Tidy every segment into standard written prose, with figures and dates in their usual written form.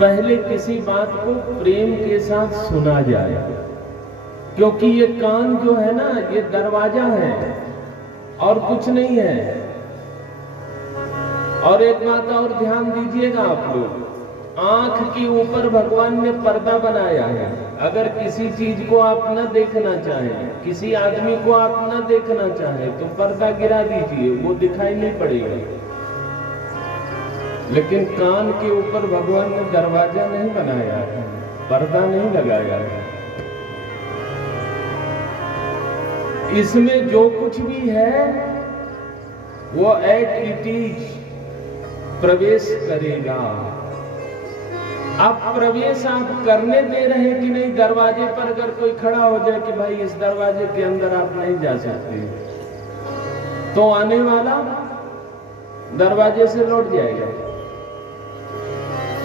पहले किसी बात को प्रेम के साथ सुना जाए, क्योंकि ये कान जो है ना, ये दरवाजा है और कुछ नहीं है। और एक बात और ध्यान दीजिएगा आप लोग, आंख के ऊपर भगवान ने पर्दा बनाया है। अगर किसी चीज को आप न देखना चाहें, किसी आदमी को आप न देखना चाहें, तो पर्दा गिरा दीजिए, वो दिखाई नहीं पड़ेगा। लेकिन कान के ऊपर भगवान ने दरवाजा नहीं बनाया है, पर्दा नहीं लगाया है। इसमें जो कुछ भी है वो एट इट इज प्रवेश करेगा। आप प्रवेश आप करने दे रहे हैं कि नहीं? दरवाजे पर अगर कोई खड़ा हो जाए कि भाई इस दरवाजे के अंदर आप नहीं जा सकते, तो आने वाला दरवाजे से लौट जाएगा।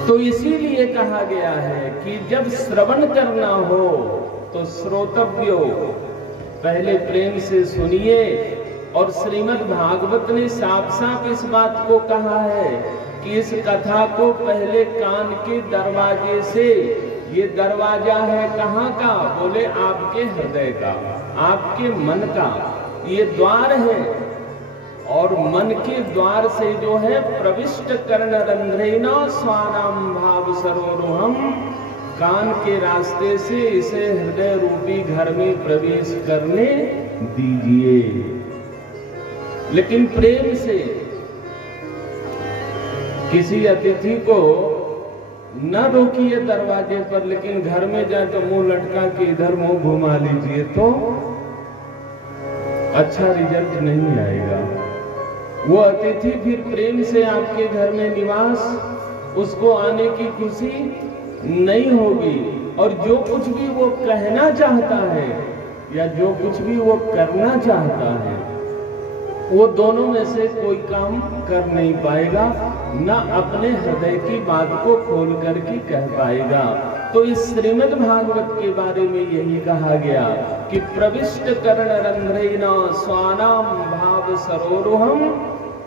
तो इसीलिए कहा गया है कि जब श्रवण करना हो तो श्रोतव्यो, पहले प्रेम से सुनिए। और श्रीमद् भागवत ने साफ साफ इस बात को कहा है कि इस कथा को पहले कान के दरवाजे से, ये दरवाजा है कहाँ का? बोले आपके हृदय का, आपके मन का, ये द्वार है। और मन के द्वार से जो है प्रविष्ट कर्ण रंध्रेण स्वानाम भाव सरोरुहम, कान के रास्ते से इसे हृदय रूपी घर में प्रवेश करने दीजिए। लेकिन प्रेम से किसी अतिथि को न रोकिए दरवाजे पर, लेकिन घर में जाए तो मुंह लटका के इधर मुंह घुमा लीजिए, तो अच्छा रिजल्ट नहीं आएगा। वो अतिथि फिर प्रेम से आपके घर में निवास, उसको आने की खुशी नहीं होगी। और जो कुछ भी वो कहना चाहता है या जो कुछ भी वो करना चाहता है, वो दोनों में से कोई काम कर नहीं पाएगा, न अपने हृदय की बात को खोल करके कह पाएगा। तो इस श्रीमद् भागवत के बारे में यही कहा गया कि प्रविष्ट कर्ण रंध्रेण स्वानाम भाव सरोरुहम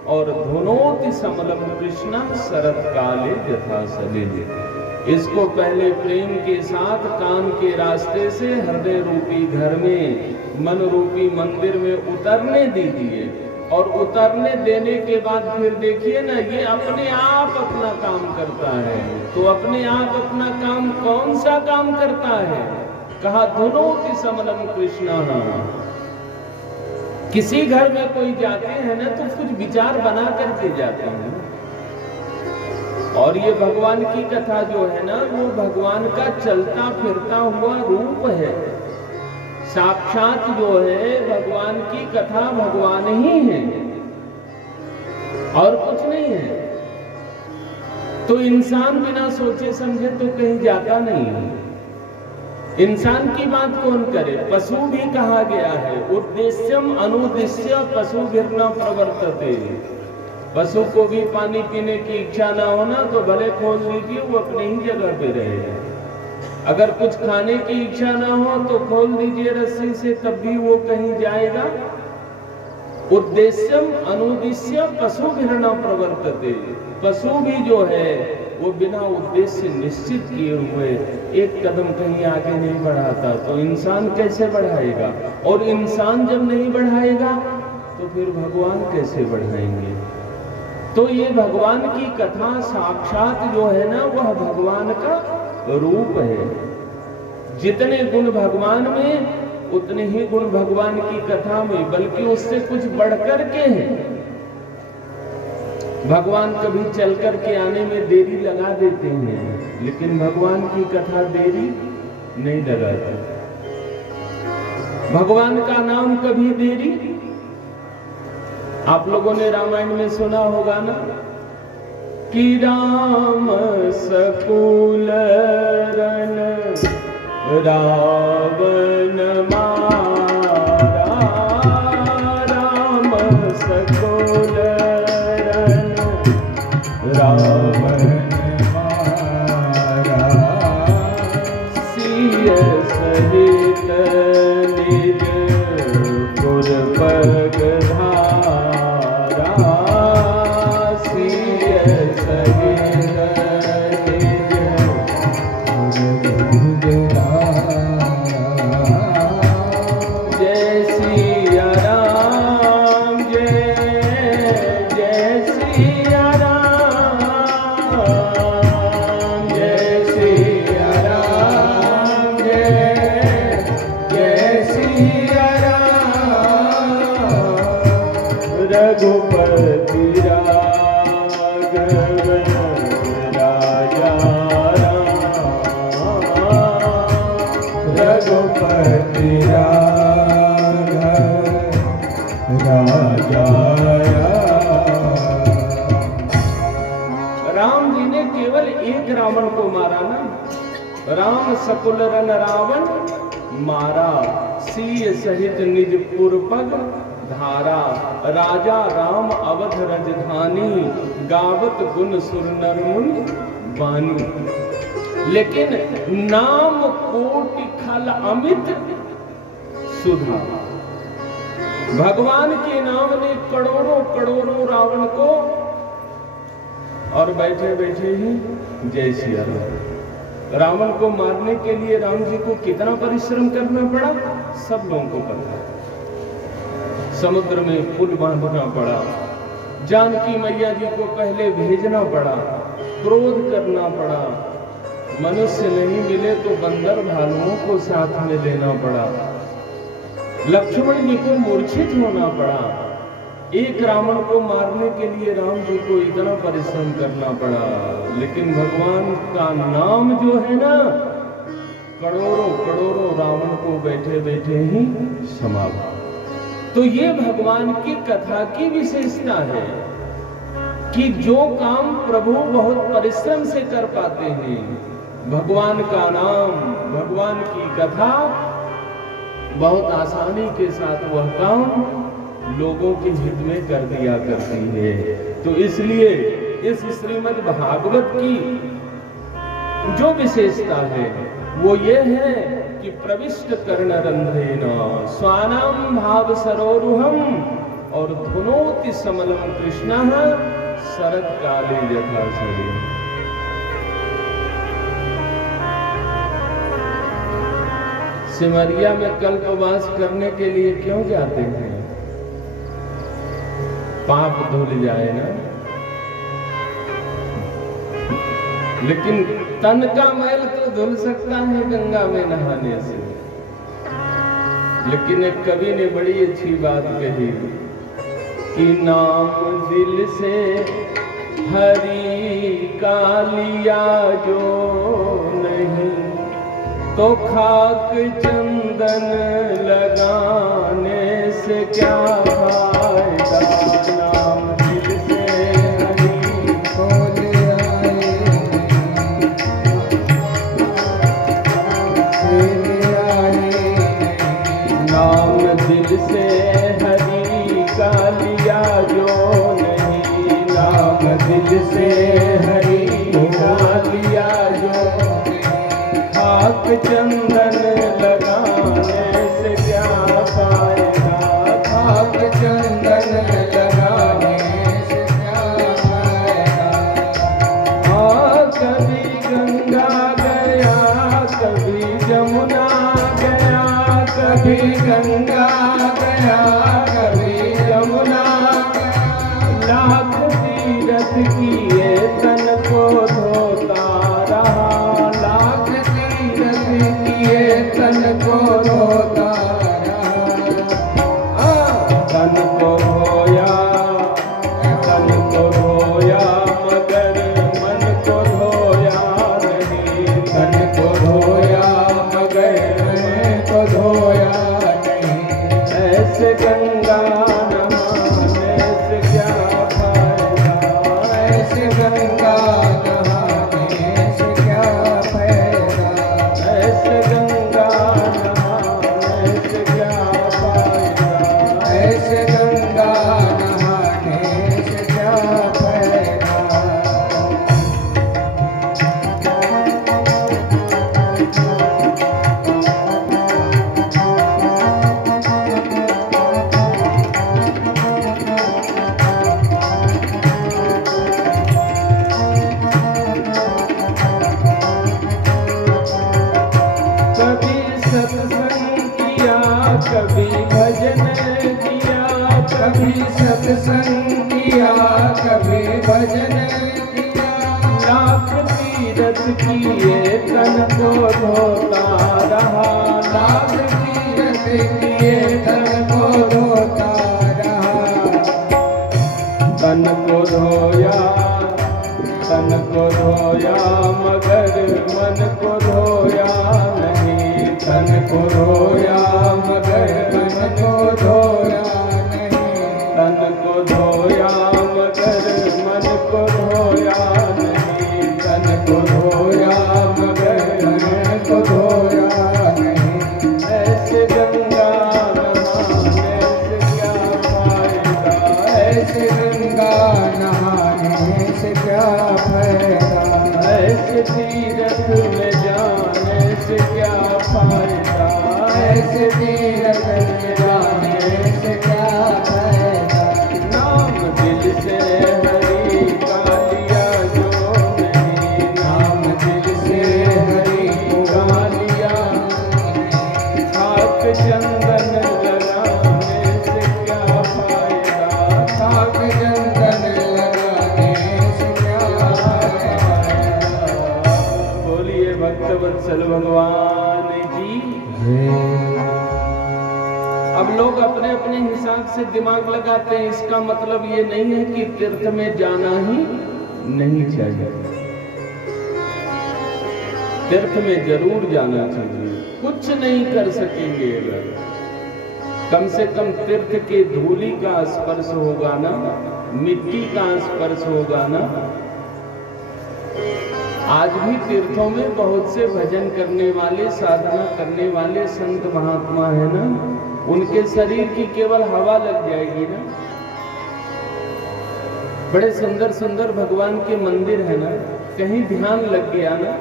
और धुनोति समलम कृष्ण शरद काले यथा सलिले। इसको पहले प्रेम के साथ कान के रास्ते से हृदय रूपी घर में, मन रूपी मंदिर में उतरने दीजिए। और उतरने देने के बाद फिर देखिए ना, ये अपने आप अपना काम करता है। तो अपने आप अपना काम कौन सा काम करता है? कहा धुनोति समलम कृष्ण। किसी घर में कोई जाते हैं ना, तो कुछ विचार बना करके जाते हैं। और ये भगवान की कथा जो है ना, वो भगवान का चलता फिरता हुआ रूप है। साक्षात जो है भगवान की कथा भगवान ही है और कुछ नहीं है। तो इंसान बिना सोचे समझे तो कहीं जाता नहीं है। इंसान की बात कौन करे? पशु भी कहा गया है, उद्देश्यम अनुद्देश्य पशु गिरना प्रवर्तते। पशु को भी पानी पीने की इच्छा ना होना तो भले खोल दीजिए, वो अपने ही जगह पे रहे। अगर कुछ खाने की इच्छा ना हो तो खोल दीजिए रस्सी से, तब भी वो कहीं जाएगा। उद्देश्यम अनुद्देश्य पशु भिन्ना प्रवर्तते। पशु भी जो है वो बिना उद्देश्य निश्चित किए हुए एक कदम कहीं आगे नहीं बढ़ाता, तो इंसान कैसे बढ़ाएगा? और इंसान जब नहीं बढ़ाएगा तो फिर भगवान कैसे बढ़ाएंगे? तो ये भगवान की कथा साक्षात जो है ना, वह भगवान का रूप है। जितने गुण भगवान में उतने ही गुण भगवान की कथा में, बल्कि उससे कुछ बढ़कर के हैं। भगवान कभी चल कर के आने में देरी लगा देते हैं, लेकिन भगवान की कथा देरी नहीं लगाती। भगवान का नाम कभी देरी, आप लोगों ने रामायण में सुना होगा ना कि राम सकुल रन रावण मारा, राम सकुल रन रावण मारा, सिय सहित निज पुर पग धारा, सिय सहित निज रघुपति राघव राजा राम, रघुपति राघव राजा राम जी ने केवल एक रावण को मारा ना। राम सकुल रन रावण मारा, सीय सहित निज पुरपग धारा। राजा राम अवध राजधानी, गावत गुण सुर नर मुनि बानी। लेकिन नाम कोटि खल अमित सुधा, भगवान के नाम ने करोड़ों करोड़ों रावण को, और बैठे बैठे ही जय सिया राम। रावण को मारने के लिए राम जी को कितना परिश्रम करना पड़ा, सब लोगों को पता है। समुद्र में पुल बांधना पड़ा, जानकी मैया जी को पहले भेजना पड़ा, क्रोध करना पड़ा, मनुष्य नहीं मिले तो बंदर भालुओं को साथ में लेना पड़ा, लक्ष्मण जी को मूर्छित होना पड़ा। एक रावण को मारने के लिए राम जी को इतना परिश्रम करना पड़ा। लेकिन भगवान का नाम जो है ना, करोड़ों करोड़ों रावण को बैठे बैठे ही समाप्त। तो ये भगवान की कथा की विशेषता है कि जो काम प्रभु बहुत परिश्रम से कर पाते हैं, भगवान का नाम, भगवान की कथा बहुत आसानी के साथ वह काम लोगों के हित में कर दिया करती है। तो इसलिए इस श्रीमद् भागवत की जो विशेषता है वो ये है कि प्रविष्ट कर्ण रंध्रेण स्वानाम भाव सरोरुहम, और धुनोति समलम कृष्णः शरद काले यथा सरे। सिमरिया में कल्पवास करने के लिए क्यों जाते हैं? पाप धुल जाए ना। लेकिन तन का मैल तो धुल सकता है गंगा में नहाने से। लेकिन एक कवि ने बड़ी अच्छी बात कही कि नाम दिल से हरि का लिया जो नहीं, तो खाक चंदन लगाने से क्या फायदा। नाम दिल से हरि को ले आए, नाम दिल से हरि का लिया जो नहीं, नाम दिल से हरि का लिया जो खाक चंदन लगाने से क्या फायदा। खाक चंदन लगाने से क्या फायदा। कभी गंगा गया, कभी जमुना गया, कभी गंगा गया, कभी जमुना गया। लाख तीरथ किए तन को धोता रहा, लाख तीरथ किए तन को धोता रहा। तन को धोया, तन को धोया, मगर मन को धोया नहीं। तन को धोया मगर मन को धोया नहीं। ऐसे गंगा नहाने से क्या फायदा। ऐसे गंगा नहाने से क्या फायदा। ऐसे गंगा नहाने से क्या फायदा। ऐसे गंगा नहाने से क्या फायदा। कभी सत्संग किया, कभी भजन किया, कभी सत्संग किया, कभी भजन किया। लाख तीरथ किए तन को धोता रहा, लाख तीरथ किए तन को धोता रहा। तन को धोया मगर मन को धोया नहीं। तन को धोया मगर मन को धोया नहीं। तन को धोया मगर मन को धोया नहीं। तन को धोया मगर मन को धोया नहीं। ऐसे गंगा नहाने से क्या फायदा। ऐसे गंगा नहाने से क्या फायदा। ऐसे तीर्थ में जाने से क्या फायदा। ऐसे तीर्थ में जाने से क्या फायदा। नाम दिल से हरि का लिया जो नहीं। नाम दिल से हरि का लिया खाक चंदन लगाने से क्या फायदा। खाक चंदन लगाने से क्या फायदा। बोलिए भक्तवत्सल भगवान की। अब लोग अपने अपने हिसाब से दिमाग लगाते हैं। इसका मतलब ये नहीं है कि तीर्थ में जाना ही नहीं चाहिए। तीर्थ में जरूर जाना चाहिए। कुछ नहीं कर सकेंगे अगर कम से कम तीर्थ के धूलि का स्पर्श होगा ना, मिट्टी का स्पर्श होगा ना। आज भी तीर्थों में बहुत से भजन करने वाले, साधना करने वाले संत महात्मा है ना, उनके शरीर की केवल हवा लग जाएगी ना। बड़े सुंदर सुंदर भगवान के मंदिर है ना, कहीं ध्यान लग गया ना,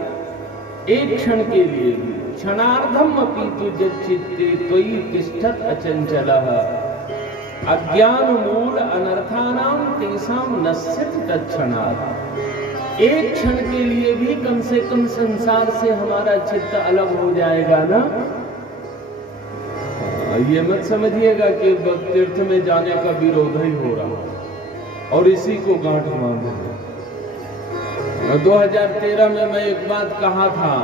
एक क्षण के लिए भी, क्षणार्धम अपि तु जच्चित्ते त्वयि तिष्ठत् अचंचलः अज्ञान मूल अनर्थानां तेषां नश्यति तत्क्षणात्। एक क्षण के लिए भी कम से कम संसार से हमारा चित्त अलग हो जाएगा ना। ये मत समझिएगा कि तीर्थ में जाने का विरोध ही हो रहा और इसी को गांठ बांधे। 2013 में मैं एक बात कहा था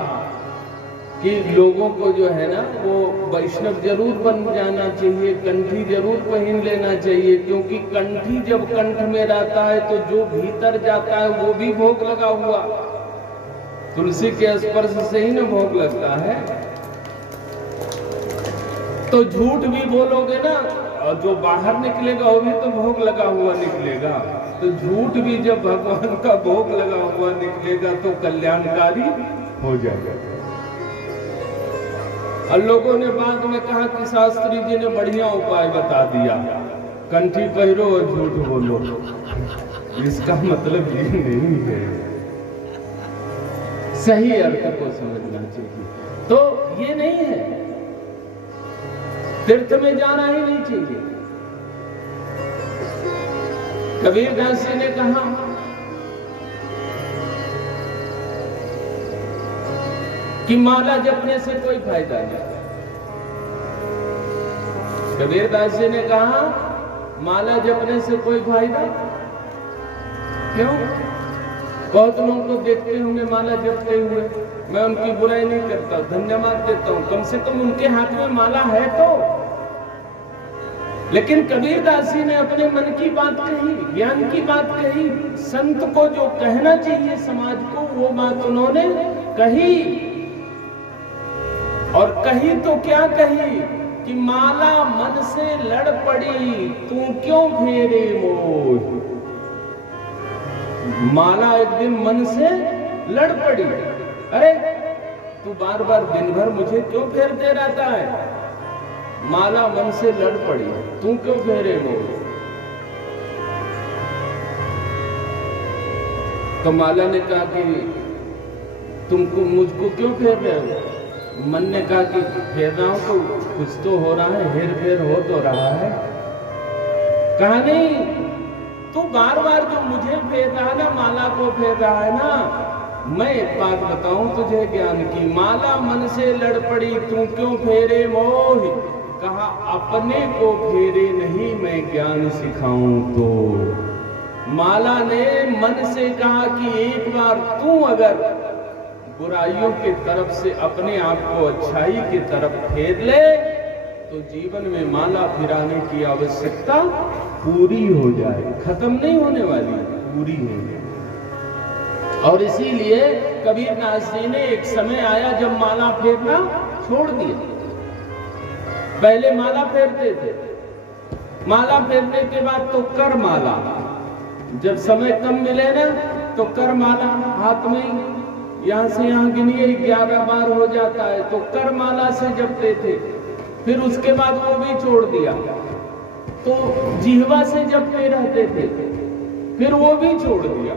कि लोगों को जो है ना वो वैष्णव जरूर बन जाना चाहिए, कंठी जरूर पहन लेना चाहिए, क्योंकि कंठी जब कंठ में रहता है तो जो भीतर जाता है वो भी भोग लगा हुआ। तुलसी के स्पर्श से ही ना भोग लगता है। तो झूठ भी बोलोगे ना और जो बाहर निकलेगा वो भी तो भोग लगा हुआ निकलेगा। तो झूठ भी जब भगवान का भोग लगा हुआ निकलेगा तो कल्याणकारी हो जाएगा। और लोगों ने बाद में कहा कि शास्त्री जी ने बढ़िया उपाय बता दिया, कंठी पहनो और झूठ बोलो। इसका मतलब ये नहीं है, सही अर्थ को समझना चाहिए। तो ये नहीं है, तीर्थ में जाना ही नहीं चाहिए। कबीरदास जी ने कहा कि माला जपने से कोई फायदा नहीं। कबीरदास जी ने कहा माला जपने से कोई फायदा क्यों? बहुत लोग तो देखते होंगे माला जपते हुए, मैं उनकी बुराई नहीं करता, धन्यवाद देता हूं, कम से कम उनके हाथ में माला है तो। लेकिन कबीरदास जी ने अपने मन की बात कही, ज्ञान की बात कही, संत को जो कहना चाहिए समाज को वो बात उन्होंने कही। और कही तो क्या कही कि माला मन से लड़ पड़ी तू क्यों फेरे मोह। माला एक दिन मन से लड़ पड़ी, अरे तू बार बार दिन भर मुझे क्यों फेरते रहता है। माला मन से लड़ पड़ी, तू क्यों फेरे मोह। तो माला ने कहा कि तुमको मुझको क्यों फेर रहे हो। मन ने कहा कि फेर रहा हूं तो कुछ तो हो रहा है, हेर फेर हो तो रहा है। कहा नहीं, तू बार बार जो मुझे फेर रहा है ना, माला को फेर रहा है ना। मैं एक बात बताऊं तुझे ज्ञान की, माला मन से लड़ पड़ी तू क्यों फेरे मोह। कहा अपने को फेरे नहीं मैं ज्ञान सिखाऊं तो। माला ने मन से कहा कि एक बार तू अगर बुराइयों की तरफ से अपने आप को अच्छाई की तरफ फेर ले तो जीवन में माला फिराने की आवश्यकता पूरी हो जाए, खत्म नहीं होने वाली, पूरी हो जाए। और इसीलिए कबीरदास जी ने एक समय आया जब माला फेरना छोड़ दिया। पहले माला फेरते थे, माला फेरने के बाद तो कर माला, जब समय कम मिले ना तो कर माला हाथ में यहां से यहां गिनिए 11 बार हो जाता है, तो कर माला से जपते थे। फिर उसके बाद वो भी छोड़ दिया, तो जिह्वा से जपते रहते थे, फिर वो भी छोड़ दिया,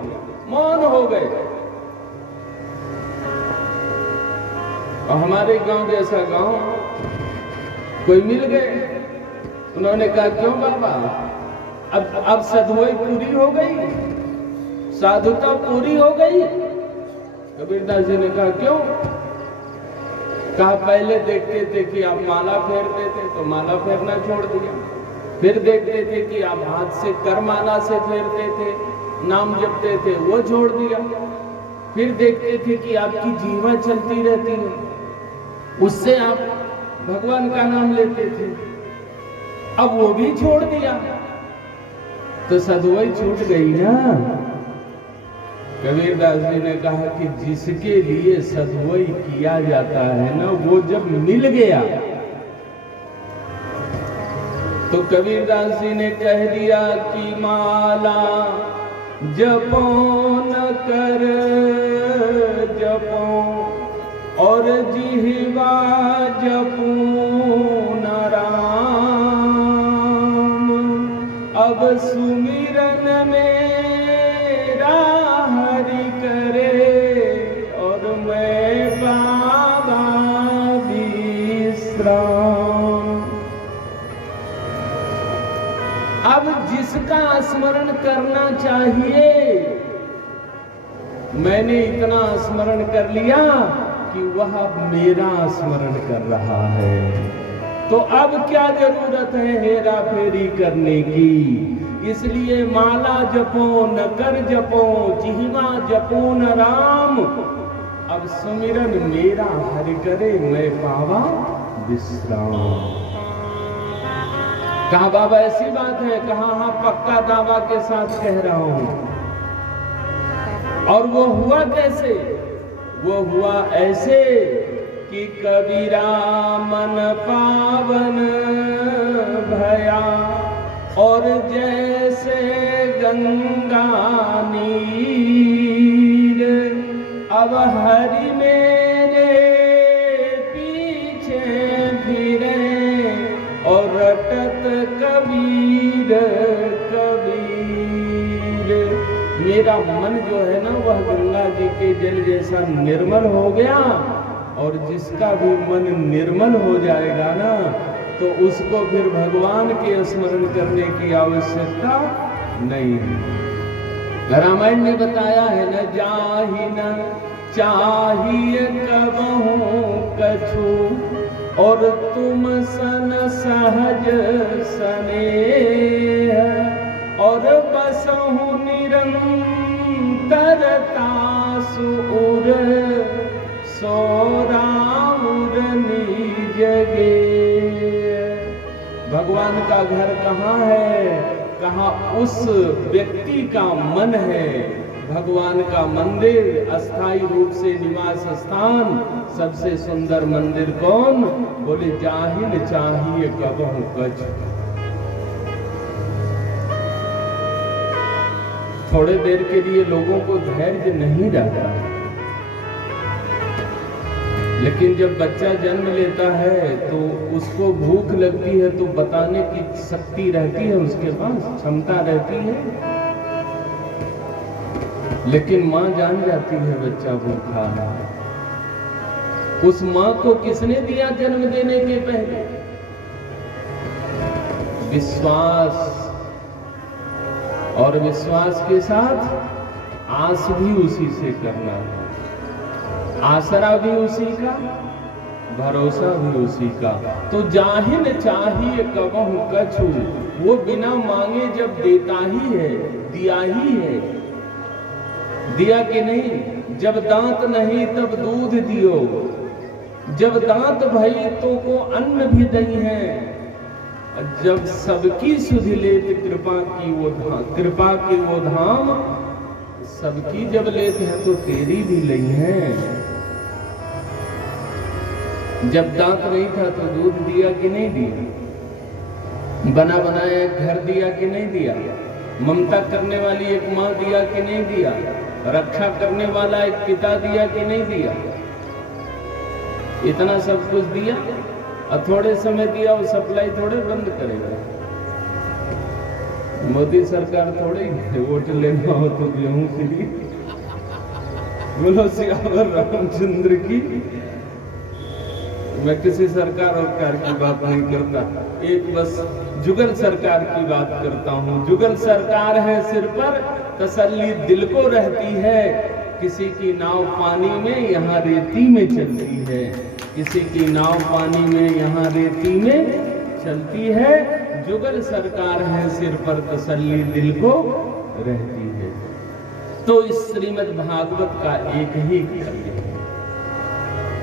मौन हो गए। और हमारे गांव जैसा गांव कोई मिल गए, उन्होंने कहा क्यों बाबा, अब साधुआई पूरी हो गई, साधुता पूरी हो गई। कबीरदास जी ने कहा क्यों? कहा पहले देखते थे कि आप माला फेरते थे तो माला फेरना छोड़ दिया, फिर देखते थे कि आप हाथ से कर माला से फेरते थे, नाम जपते थे, वो छोड़ दिया। फिर देखते थे कि आपकी जीवा चलती रहती है, उससे आप भगवान का नाम लेते थे, अब वो भी छोड़ दिया, तो साधुआई छूट गई ना। कबीरदास जी ने कहा कि जिसके लिए साधुआई किया जाता है ना, वो जब मिल गया तो कबीरदास जी ने कह दिया कि माला जपो न कर जपो और जिह्वा जपो न राम, अब सुमिरन मेरा हरि करे और मैं पावा विश्राम। अब जिसका स्मरण करना चाहिए, मैंने इतना स्मरण कर लिया कि वह मेरा स्मरण कर रहा है, तो अब क्या जरूरत है हेरा फेरी करने की। इसलिए माला जपो न कर जपो, जिह्वा जपो न राम, अब सुमिरन मेरा हरि करे मैं पावा विश्राम। कहा बाबा ऐसी बात है? कहा हाँ पक्का दावा के साथ कह रहा हूं। और वो हुआ कैसे? वो हुआ ऐसे कि कबीरा मन पावन भया और जैसे गंगा नीर, अब हरि मेरे पीछे फिरे और रटत कबीर कबीर। मेरा मन जो है ना वह गंगा जी के जल जैसा निर्मल हो गया, और जिसका भी मन निर्मल हो जाएगा ना तो उसको फिर भगवान के स्मरण करने की आवश्यकता नहीं है। रामायण ने बताया है न जाहि न चाहिए कबहू कछु, और तुम सन सहज स्नेह, और बसहु निरंतरता सुर सोराउर निज गे। भगवान का घर कहाँ है? कहाँ उस व्यक्ति का मन है। भगवान का मंदिर, अस्थाई रूप से निवास स्थान, सबसे सुंदर मंदिर कौन? बोले जाहिल चाहिए कबहू कछु। थोड़े देर के लिए लोगों को धैर्य नहीं रहता, लेकिन जब बच्चा जन्म लेता है तो उसको भूख लगती है तो बताने की शक्ति रहती है, उसके पास क्षमता रहती है, लेकिन माँ जान जाती है बच्चा भूखा है। उस माँ को किसने दिया जन्म देने के पहले? विश्वास, और विश्वास के साथ आस भी उसी से करना है, आसरा भी उसी का, भरोसा भी उसी का। तो जाहिन चाहिए कबहू कछु, वो बिना मांगे जब देता ही है, दिया ही है। दिया कि नहीं? जब दांत नहीं तब दूध दियो, जब दांत भई तो को अन्न भी दई है। जब सबकी सुधि लेत कृपा की वो धाम, कृपा की वो धाम सबकी जब लेत है तो तेरी भी नहीं है। जब दांत नहीं था तो दूध दिया कि नहीं दिया, बना बनाया एक घर दिया कि नहीं दिया, ममता करने वाली एक माँ दिया कि नहीं दिया, रक्षा करने वाला एक पिता दिया कि नहीं दिया। इतना सब कुछ दिया और थोड़े समय दिया, वो सप्लाई थोड़े बंद करेगा। मोदी सरकार थोड़ी वोट लेना हो तो गेहूं फ्री। बोलो सियावर रामचंद्र की। मैं किसी सरकार और की बात नहीं करता, एक बस जुगल सरकार की बात करता हूँ। जुगल सरकार है सिर पर, तसल्ली दिल को रहती है। किसी की नाव पानी में यहाँ रेती में चलती है, किसी की नाव पानी में यहाँ रेती में चलती है। जुगल सरकार है सिर पर, तसल्ली दिल को रहती है। तो इस श्रीमद् भागवत का एक ही कार्य है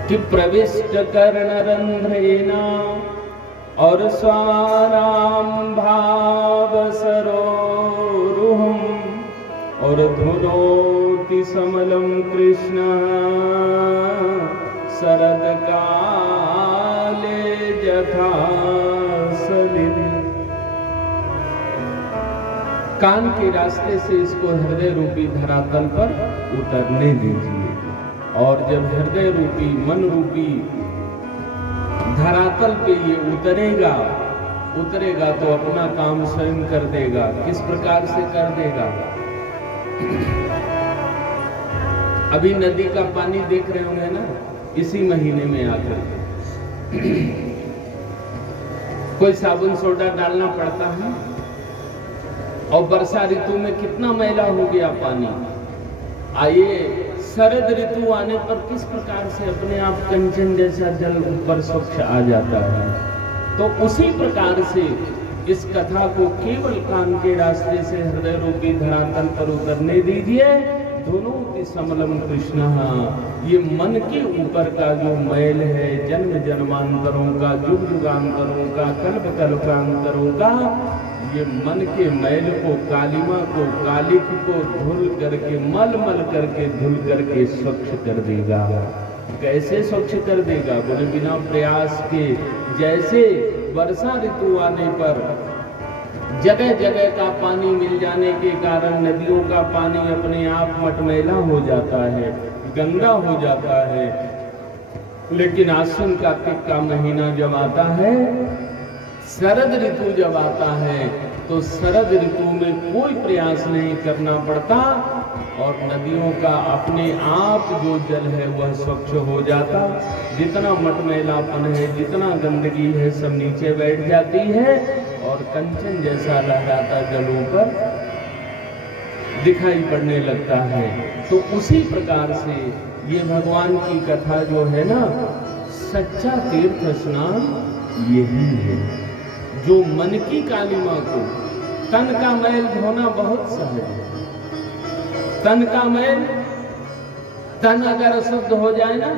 कि प्रविष्ट कर्णरंध्रेना और स्वाराम भाव सरोरुहम और धुनोति समलम कृष्ण शरद काले जथा सलिल। कान के रास्ते से इसको हृदय रूपी धरातल पर उतरने दीजिए, और जब हृदय रूपी मन रूपी धरातल पे ये उतरेगा तो अपना काम स्वयं कर देगा। किस प्रकार से कर देगा? अभी नदी का पानी देख रहे होंगे ना, इसी महीने में आकर कोई साबुन सोडा डालना पड़ता है, और वर्षा ऋतु में कितना मैला हो गया पानी। आइए शरद ऋतु आने पर किस प्रकार से अपने आप कंचन जैसा जल ऊपर स्वच्छ आ जाता है। तो उसी प्रकार से इस कथा को केवल कान के रास्ते से हृदय रूपी धरातल पर उतरने दीजिए। दोनों की समलम कृष्ण, ये मन के ऊपर का जो मैल है, जन्म जन्मांतरों का, युग युगांतरों का, कल्प कल्पांतरों का, ये मन के मैल को, कालिमा को, कालिक को धुल करके, मल मल करके, धुल करके स्वच्छ कर देगा। कैसे स्वच्छ कर देगा? बोले बिना प्रयास के। जैसे वर्षा ऋतु आने पर जगह जगह का पानी मिल जाने के कारण नदियों का पानी अपने आप मटमैला हो जाता है, गंदा हो जाता है। लेकिन आश्विन कार्तिक का महीना जब आता है, शरद ऋतु जब आता है, तो शरद ऋतु में कोई प्रयास नहीं करना पड़ता, और नदियों का अपने आप जो जल है वह स्वच्छ हो जाता। जितना मटमैलापन है, जितना गंदगी है, सब नीचे बैठ जाती है, और कंचन जैसा लहराता जल ऊपर दिखाई पड़ने लगता है। तो उसी प्रकार से ये भगवान की कथा जो है ना, सच्चा तीर्थ स्नान यही है, जो मन की कालिमा को, तन का मैल धोना बहुत सहज है। तन का मैल, तन अगर अशुद्ध हो जाए ना,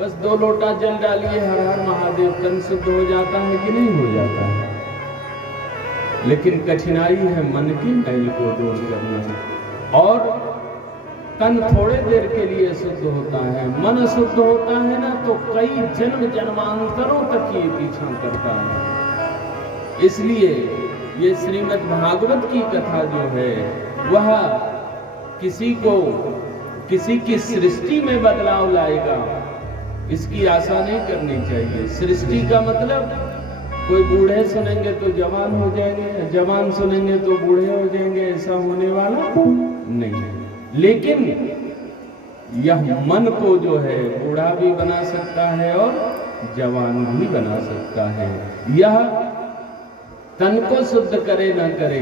बस 2 लोटा जल डालिए, हर हर महादेव, तन शुद्ध हो जाता है कि नहीं हो जाता है। लेकिन कठिनाई है मन की मैल को दूर करना। और तन थोड़े देर के लिए शुद्ध होता है, मन शुद्ध होता है ना, तो कई जन्म जन्मांतरों तक ये पीछा करता है। इसलिए ये श्रीमद् भागवत की कथा जो है, वह किसी की सृष्टि में बदलाव लाएगा, इसकी आशा नहीं करनी चाहिए। सृष्टि का मतलब कोई बूढ़े सुनेंगे तो जवान हो जाएंगे, जवान सुनेंगे तो बूढ़े हो जाएंगे, ऐसा होने वाला नहीं। लेकिन यह मन को जो है बूढ़ा भी बना सकता है और जवान भी बना सकता है। यह तन को शुद्ध करे ना करे,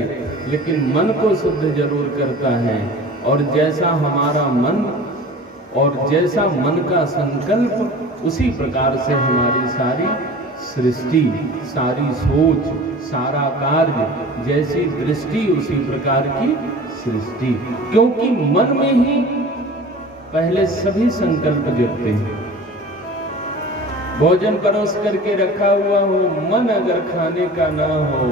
लेकिन मन को शुद्ध जरूर करता है। और जैसा हमारा मन और जैसा मन का संकल्प, उसी प्रकार से हमारी सारी सृष्टि, सारी सोच, सारा कार्य, जैसी दृष्टि उसी प्रकार की सृष्टि। क्योंकि मन में ही पहले सभी संकल्प जगते हैं। भोजन परोस करके रखा हुआ हो, मन अगर खाने का ना हो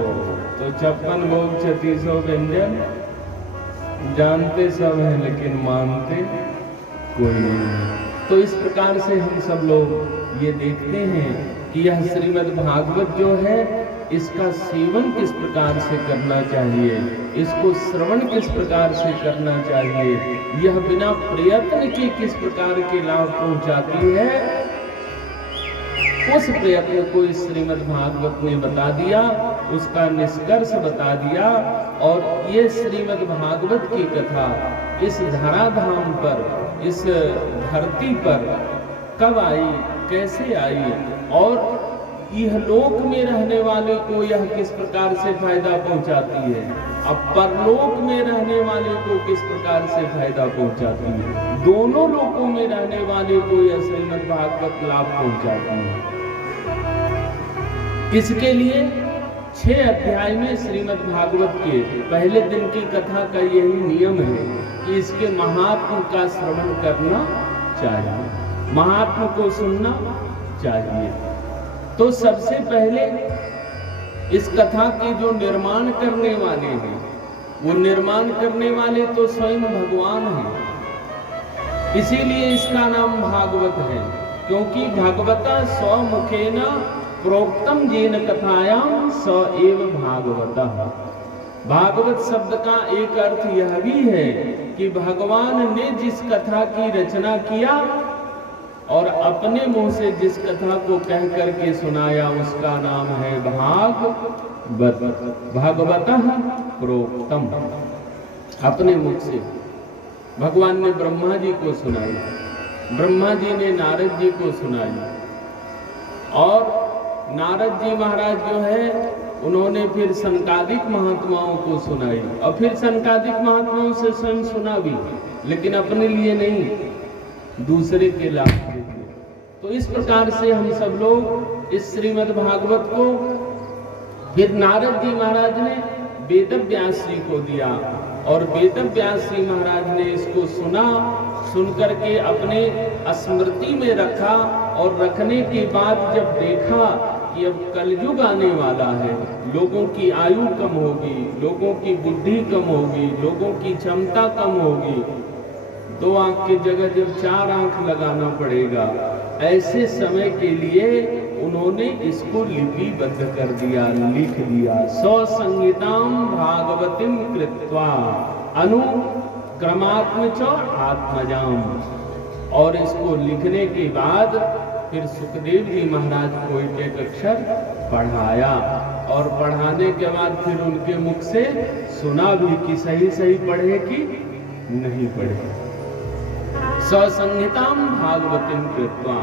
तो 56 भोग 3600 व्यंजन जानते सब हैं लेकिन मानते कोई नहीं। तो इस प्रकार से हम सब लोग ये देखते हैं कि यह श्रीमद् भागवत जो है इसका सेवन किस प्रकार से करना चाहिए, इसको श्रवण किस प्रकार से करना चाहिए, यह बिना प्रयत्न के किस प्रकार के लाभ पहुंचाती है, उस प्रयत्न को इस श्रीमद् भागवत ने बता दिया, उसका निष्कर्ष बता दिया। और ये श्रीमद् भागवत की कथा इस धराधाम पर, इस धरती पर कब आई, कैसे आई और यह लोक में रहने वाले को यह किस प्रकार से फायदा पहुंचाती है, अब परलोक में रहने वाले को किस प्रकार से फायदा पहुंचाती है, दोनों लोकों में रहने वाले को यह श्रीमद् भागवत लाभ पहुंचाती है। इसके लिए 6 अध्याय में श्रीमद् भागवत के पहले दिन की कथा का यही नियम है कि इसके महात्म का श्रवण करना चाहिए, महात्म को सुनना चाहिए। तो सबसे पहले इस कथा के जो निर्माण करने वाले हैं, वो निर्माण करने वाले तो स्वयं भगवान हैं, इसीलिए इसका नाम भागवत है, क्योंकि भगवता स्वमुखेन प्रोक्तम जेन कथायाम स एव भागवतः। भागवत शब्द का एक अर्थ यह भी है कि भगवान ने जिस कथा की रचना किया और अपने मुंह से जिस कथा को कह करके सुनाया उसका नाम है भागवत। भागवतः प्रोक्तम, अपने मुख से भगवान ने ब्रह्मा जी को सुनाई, ब्रह्मा जी ने नारद जी को सुनाई और नारद जी महाराज जो है उन्होंने फिर सनकादिक महात्माओं को सुनाई और फिर सनकादिक महात्माओं से स्वयं सुना भी, लेकिन अपने लिए नहीं, दूसरे के लाभ के लिए। तो इस प्रकार से हम सब लोग इस श्रीमद् भागवत को फिर नारद जी महाराज ने वेदव्यास जी को दिया और वेदव्यास जी महाराज ने इसको सुना, सुन करके अपने स्मृति में रखा और रखने के बाद जब देखा कि अब कलयुग आने वाला है, लोगों की आयु कम होगी, लोगों की बुद्धि कम होगी, लोगों की क्षमता कम होगी, 2 आंख की जगह जब 4 आंख लगाना पड़ेगा, ऐसे समय के लिए उन्होंने इसको लिपिबद्ध कर दिया, लिख दिया। संहिताम भागवतीम कृत्वा अनुक्रमात्म च आत्मजाम। और इसको लिखने के बाद फिर सुखदेव जी महाराज को एक अक्षर पढ़ाया और पढ़ाने के बाद फिर उनके मुख से सुना भी कि सही सही पढ़े कि नहीं पढ़े। संहिताम भागवतीम कृत्वा।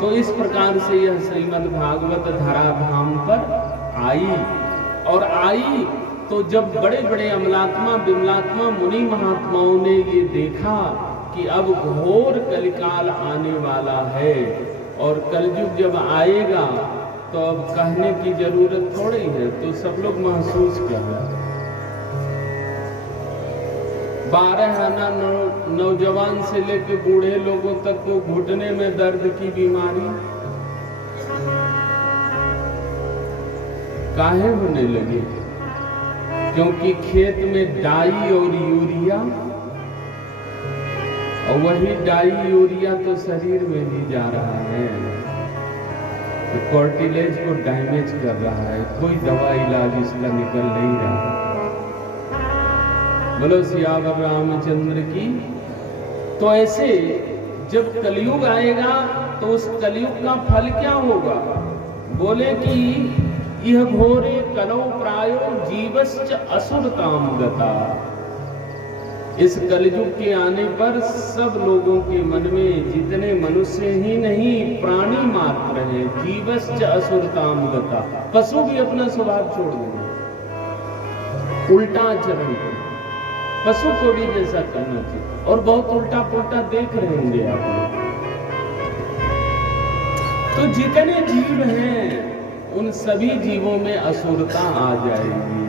तो इस प्रकार से यह श्रीमद् भागवत धराधाम पर आई और आई तो जब बड़े बड़े अमलात्मा विमलात्मा मुनि महात्माओं ने ये देखा कि अब घोर कलिकाल आने वाला है और कलयुग जब आएगा तो अब कहने की जरूरत थोड़ी है, तो सब लोग महसूस कर रहे हैं। 12 आना नौजवान से लेकर बूढ़े लोगों तक को घुटने में दर्द की बीमारी काहे होने लगी? क्योंकि खेत में डाई और यूरिया, और वही डाई यूरिया तो शरीर में भी जा रहा है, तो कार्टिलेज को डैमेज कर रहा है, कोई दवा इलाज इसका निकल नहीं रहा। बोलो सियावर रामचंद्र की। तो ऐसे जब कलयुग आएगा तो उस कलयुग का फल क्या होगा? बोले कि यह घोरे कलौ प्रायो जीवश्च असुरताम गता। इस कलयुग के आने पर सब लोगों के मन में, जितने मनुष्य ही नहीं प्राणी मात्र हैं, जीवश्च असुरताम गता, पशु भी अपना स्वभाव छोड़ देंगे, उल्टा आचरण करें, पशु को भी जैसा करना चाहिए। और बहुत उल्टा पुल्टा देख रहे होंगे आप लोग। तो जितने जीव हैं उन सभी जीवों में असुरता आ जाएगी।